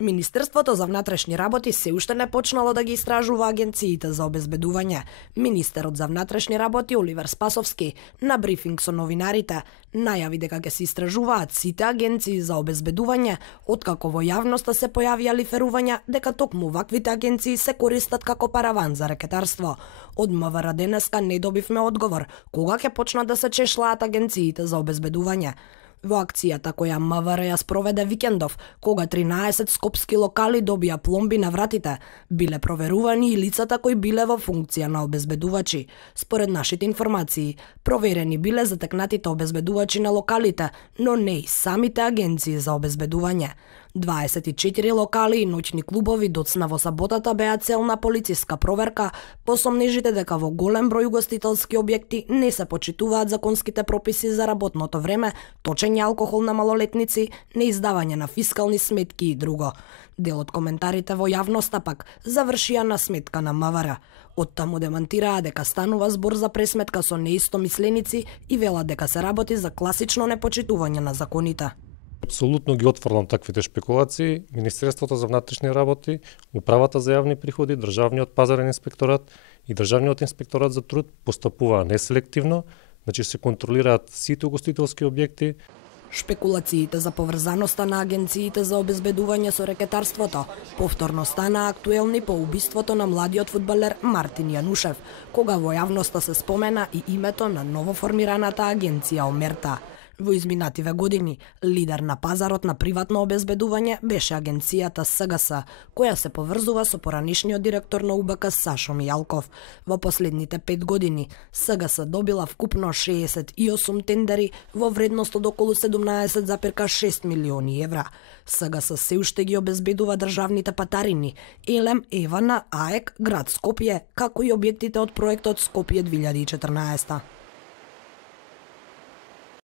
Министерството за внатрешни работи се уште не почнало да ги истражува агенциите за обезбедување. Министерот за внатрешни работи Оливер Спасовски на брифинг со новинарите најави дека ќе се истражуваат сите агенции за обезбедување, откако во јавноста се појавија лиферувања дека токму ваквите агенции се користат како параван за рекетарство. Од МВР денеска не добивме одговор кога ќе почнат да се чешлаат агенциите за обезбедување. Во акцијата која МВР ја спроведе викендов, кога 13 скопски локали добија пломби на вратите, биле проверувани и лицата кои биле во функција на обезбедувачи. Според нашите информации, проверени биле затекнатите обезбедувачи на локалите, но не и самите агенции за обезбедување. 24 локали и ноќни клубови доцна во саботата беа цел на полициска проверка, посомнежите дека во голем број угостителски објекти не се почитуваат законските прописи за работното време, точење алкохол на малолетници, неиздавање на фискални сметки и друго. Дел од коментарите во јавноста пак завршија на сметка на МВР. Оттаму демантираа дека станува збор за пресметка со неистомисленици и велат дека се работи за класично непочитување на законите. Апсолутно ги отфрлам таквите шпекулации. Министерството за внатрешни работи, Управата за јавни приходи, Државниот пазарен инспекторат и Државниот инспекторат за труд постапуваа неселективно, значи се контролираат сите угостителски објекти. Шпекулациите за поврзаноста на агенциите за обезбедување со рекетарството повторно стана актуелни по убиството на младиот фудбалер Мартин Јанушев, кога во јавноста се спомена и името на новоформираната агенција Омерта. Во изминативе години, лидер на пазарот на приватно обезбедување беше агенцијата СГС, која се поврзува со поранишниот директор на УБК Сашо Мијалков. Во последните 5 години, СГС добила вкупно 68 тендери во вредност од околу 17,6 милиони евра. СГС се уште ги обезбедува државните патарини, Елем, Евана, АЕК, град Скопје, како и објектите од проектот Скопје 2014.